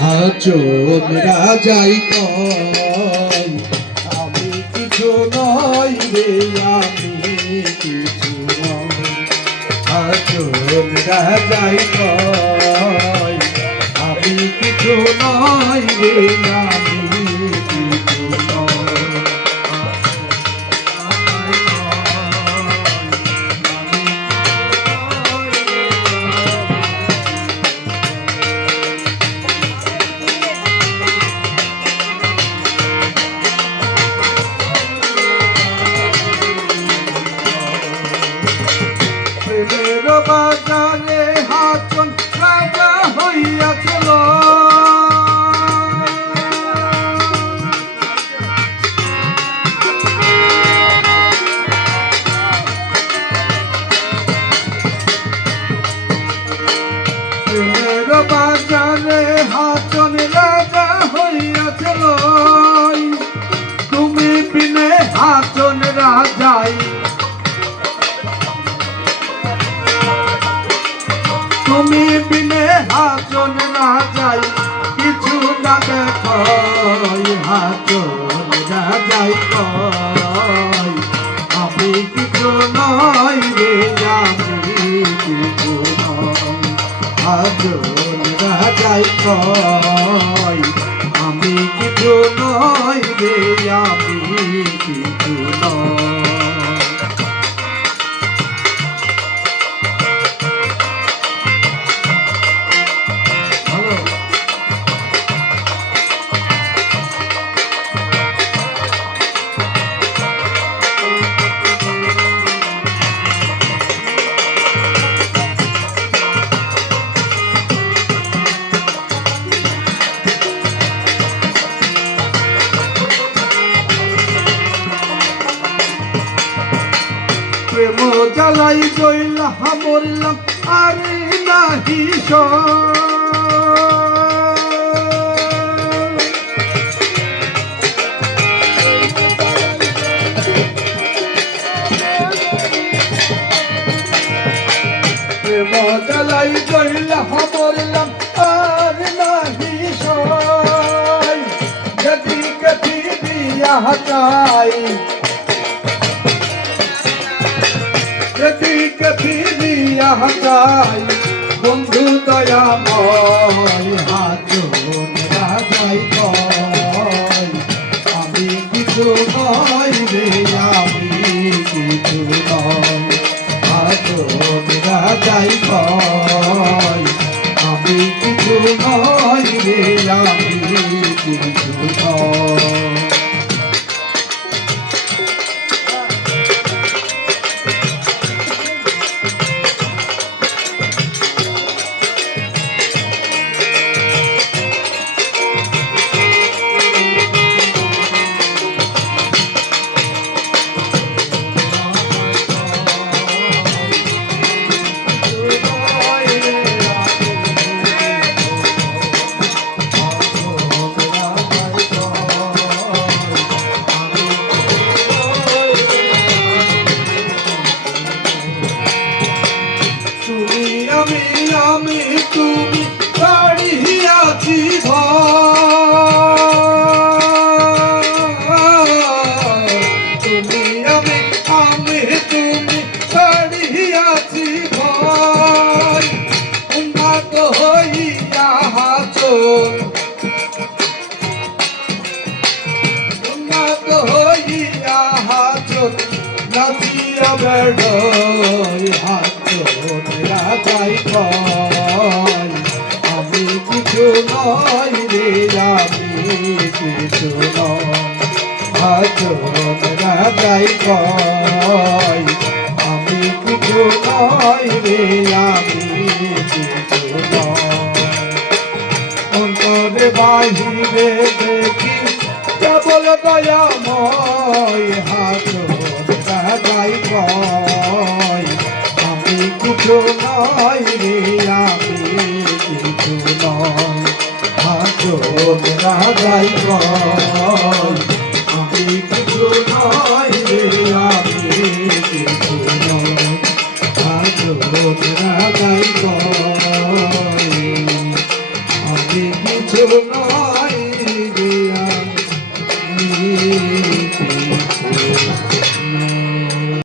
আচল রাজাই কয় আমি কিছু নই রে, আমি কিছু নই। আচল রাজাই কয় আমি কিছু নই রে, আমি কিছু নই। প্রেমের বাজারে হাতন রাজা হইয়াছিল, প্রেমের বাজারে হাতন রাজা হইয়াছিল। তুমি বিনে হাতন রাজাই, তুমি বিনে হাতন না যাই, কিছু না দেখো হাতন রাজাই কয় আমি কিছু নই রে, আমি কিছু নই। হাতন রাজাই কয় আমি কিছু নই রে, আমি কিছু নই। প্রেম জ্বালাই জইলা মরলাম আরে নাহি প্রেম জ্বালাই জইলা মরলাম আরে নাহি যদি কতি দিয়া চাই, যদি কতি দিয়া চাই বন্ধু দয়াময় হাতন রাজাই কয় আমি কিছু নই রে, আমি কিছু নই। হাতন রাজাই কয় আমি কিছু নই রে, আমি কিছু নই। আমি তুমি দাঁড়িয়েছি তুমি আমি তুমি দাঁড়িয়েছি ভয়, উন্নত হইয়া হাতন উন্নত হইয়া হাতন নাচিয়া বেড়ই হাতন রাজাই কয় আমি কিছু নই রে, আমি কিছু নই। হাতন রাজাই কয় আমি কিছু নই রে, আমি কিছু নই। অন্তরে বাহিরে দেখি কেবল দয়াময় হাতন রাজাই কয় আমি কিছু নই রে, আমি কিছু নই। হাতন রাজাই কয় আমি কিছু নই রে, আমি কিছু নই। হাতন রাজাই কয় আমি কিছু কিছু নাই রে আমি